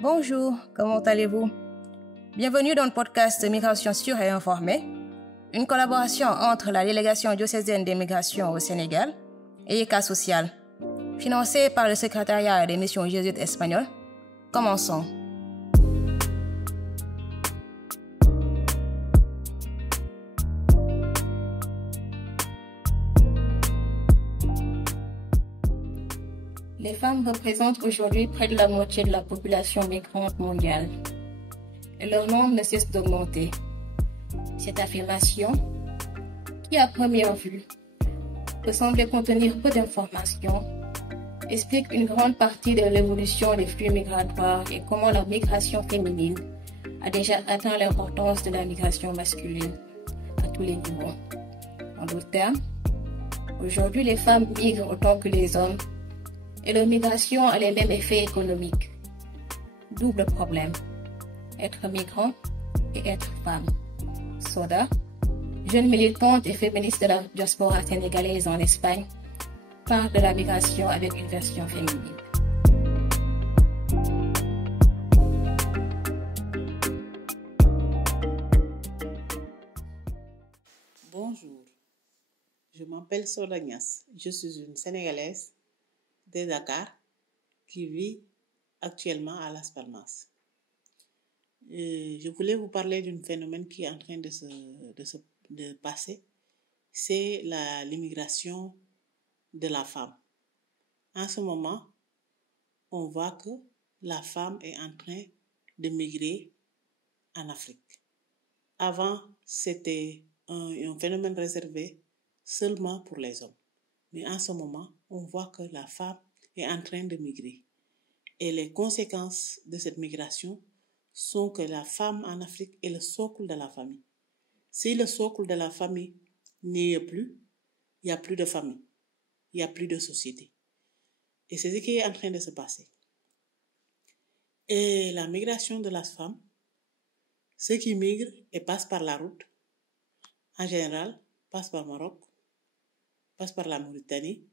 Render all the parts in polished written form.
Bonjour, comment allez-vous? Bienvenue dans le podcast Migration sûre et informée, une collaboration entre la délégation diocésaine des migrations au Sénégal et ECA Social, financée par le secrétariat des missions jésuites espagnoles. Commençons. Les femmes représentent aujourd'hui près de la moitié de la population migrante mondiale et leur nombre ne cesse d'augmenter. Cette affirmation, qui à première vue peut sembler contenir peu d'informations, explique une grande partie de l'évolution des flux migratoires et comment la migration féminine a déjà atteint l'importance de la migration masculine à tous les niveaux. En d'autres termes, aujourd'hui les femmes migrent autant que les hommes et leur migration a les mêmes effets économiques. Double problème, être migrant et être femme. Soda, jeune militante et féministe de la diaspora sénégalaise en Espagne, parle de la migration avec une version féminine. Bonjour, je m'appelle Soda Niass. Je suis une Sénégalaise de Dakar qui vit actuellement à Las Palmas. Je voulais vous parler d'un phénomène qui est en train de passer. C'est l'immigration de la femme. En ce moment, on voit que la femme est en train de migrer en Afrique. Avant, c'était un phénomène réservé seulement pour les hommes. Mais en ce moment, on voit que la femme est en train de migrer. Et les conséquences de cette migration sont que la femme en Afrique est le socle de la famille. Si le socle de la famille n'y est plus, il n'y a plus de famille, il n'y a plus de société. Et c'est ce qui est en train de se passer. Et la migration de la femme, ceux qui migrent et passent par la route, en général, passent par le Maroc, passent par la Mauritanie,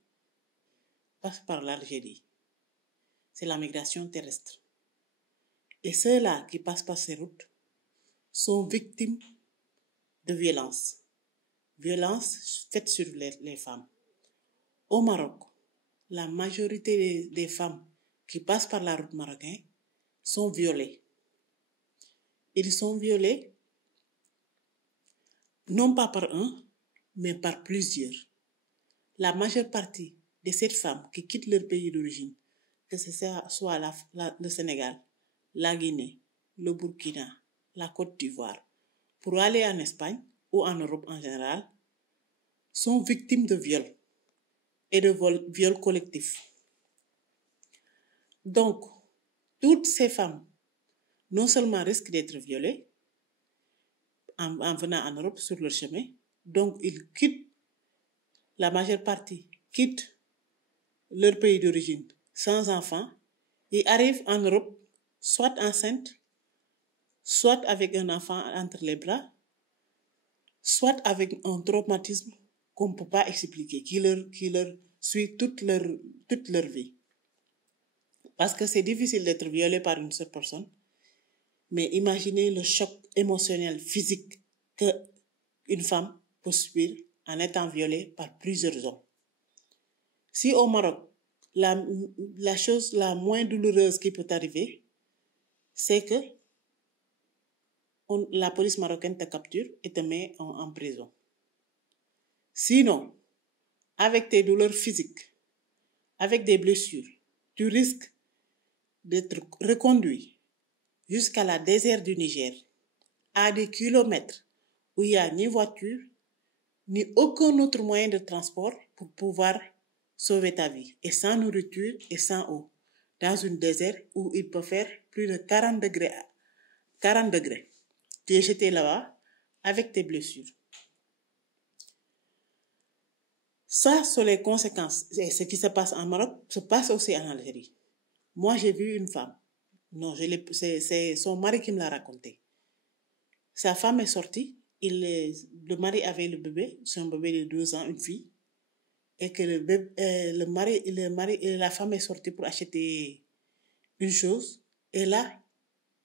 passent par l'Algérie. C'est la migration terrestre. Et ceux-là qui passent par ces routes sont victimes de violences. Violences faites sur les femmes. Au Maroc, la majorité des femmes qui passent par la route marocaine sont violées. Ils sont violés non pas par un, mais par plusieurs. La majeure partie de ces femmes qui quittent leur pays d'origine, que ce soit le Sénégal, la Guinée, le Burkina, la Côte d'Ivoire, pour aller en Espagne ou en Europe en général, sont victimes de viols et de viols collectifs. Donc, toutes ces femmes, non seulement risquent d'être violées en venant en Europe sur leur chemin, donc ils quittent, la majeure partie quittent leur pays d'origine sans enfants et arrivent en Europe soit enceintes, soit avec un enfant entre les bras, soit avec un traumatisme qu'on ne peut pas expliquer, qui leur suit toute leur vie. Parce que c'est difficile d'être violé par une seule personne, mais imaginez le choc émotionnel, physique qu'une femme peut subir en étant violée par plusieurs hommes. Si au Maroc, la chose la moins douloureuse qui peut arriver, c'est que la police marocaine te capture et te met en prison. Sinon, avec tes douleurs physiques, avec des blessures, tu risques d'être reconduit jusqu'à la désert du Niger, à des kilomètres où il n'y a ni voiture, ni aucun autre moyen de transport pour pouvoir sauver ta vie, et sans nourriture et sans eau, dans un désert où il peut faire plus de 40 degrés. 40 degrés. Tu es jeté là-bas avec tes blessures. Ça, sont les conséquences. Et ce qui se passe en Maroc se passe aussi en Algérie. Moi, j'ai vu une femme. Non, c'est son mari qui me l'a raconté. Sa femme est sortie. Le mari avait le bébé. C'est un bébé de 2 ans, une fille. Et que la femme est sortie pour acheter une chose, et là,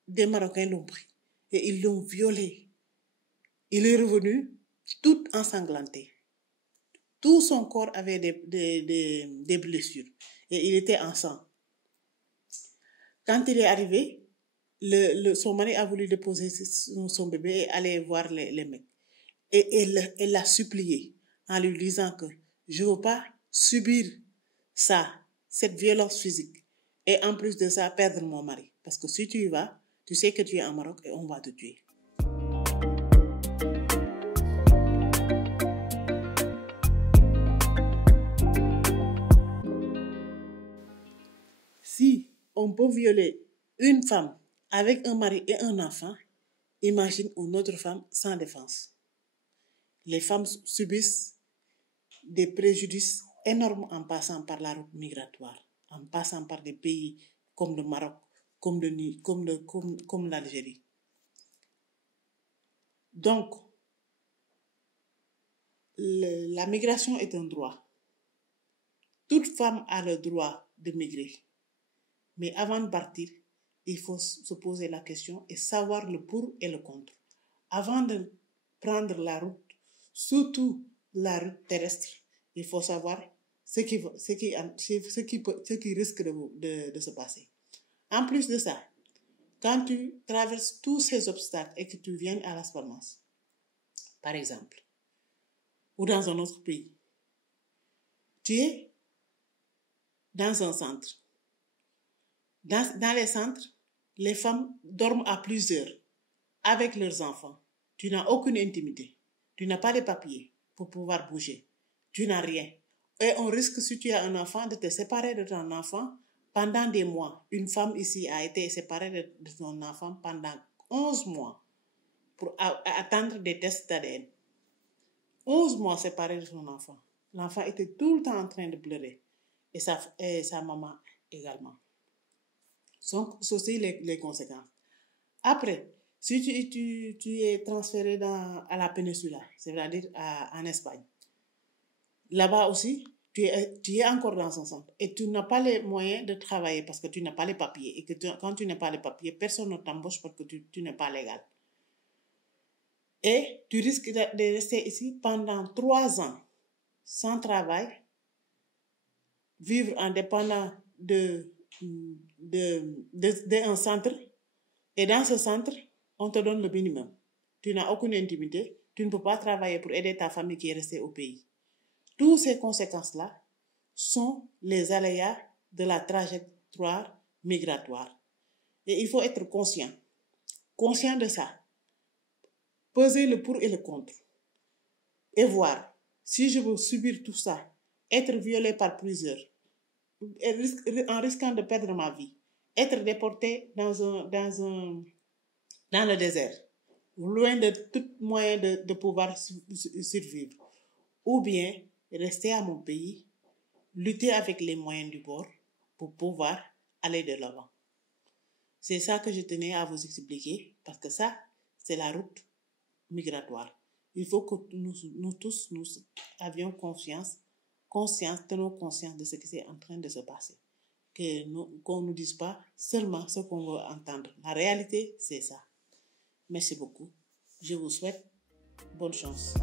des Marocains l'ont pris et ils l'ont violé. Il est revenu tout ensanglanté. Tout son corps avait des blessures et il était en sang. Quand il est arrivé, son mari a voulu déposer son bébé et aller voir les mecs. Et elle l'a supplié en lui disant que je ne veux pas subir ça, cette violence physique. Et en plus de ça, perdre mon mari. Parce que si tu y vas, tu sais que tu es en Maroc et on va te tuer. Si on peut violer une femme avec un mari et un enfant, imagine une autre femme sans défense. Les femmes subissent des préjudices énormes en passant par la route migratoire, en passant par des pays comme le Maroc, comme l'Algérie. Donc, la migration est un droit. Toute femme a le droit de migrer. Mais avant de partir, il faut se poser la question et savoir le pour et le contre. Avant de prendre la route, surtout la route terrestre, il faut savoir ce qui risque de se passer. En plus de ça, quand tu traverses tous ces obstacles et que tu viens à Las Palmas, par exemple, ou dans un autre pays, tu es dans un centre. Dans les centres, les femmes dorment à plusieurs avec leurs enfants. Tu n'as aucune intimité. Tu n'as pas de papiers pour pouvoir bouger. Tu n'as rien. Et on risque, si tu as un enfant, de te séparer de ton enfant pendant des mois. Une femme ici a été séparée de son enfant pendant 11 mois pour attendre des tests d'ADN. 11 mois séparée de son enfant. L'enfant était tout le temps en train de pleurer. Et sa maman également. Donc, ceci les conséquences. Après, si tu es transféré à la péninsule, c'est-à-dire en Espagne, là-bas aussi, tu es encore dans un centre et tu n'as pas les moyens de travailler parce que tu n'as pas les papiers et que quand tu n'as pas les papiers, personne ne t'embauche parce que tu n'es pas légal. Et tu risques de rester ici pendant 3 ans sans travail, vivre en dépendant d'un centre, et dans ce centre, on te donne le minimum. Tu n'as aucune intimité, tu ne peux pas travailler pour aider ta famille qui est restée au pays. Toutes ces conséquences-là sont les aléas de la trajectoire migratoire. Et il faut être conscient de ça. Peser le pour et le contre. Et voir, si je veux subir tout ça, être violée par plusieurs, en risquant de perdre ma vie, être déporté dans le désert, loin de tout moyen de pouvoir survivre, ou bien rester à mon pays, lutter avec les moyens du bord pour pouvoir aller de l'avant. C'est ça que je tenais à vous expliquer, parce que ça, c'est la route migratoire. Il faut que nous tous, nous avions tenons conscience de ce qui est en train de se passer. Qu'on ne nous dise pas seulement ce qu'on veut entendre. La réalité, c'est ça. Merci beaucoup. Je vous souhaite bonne chance.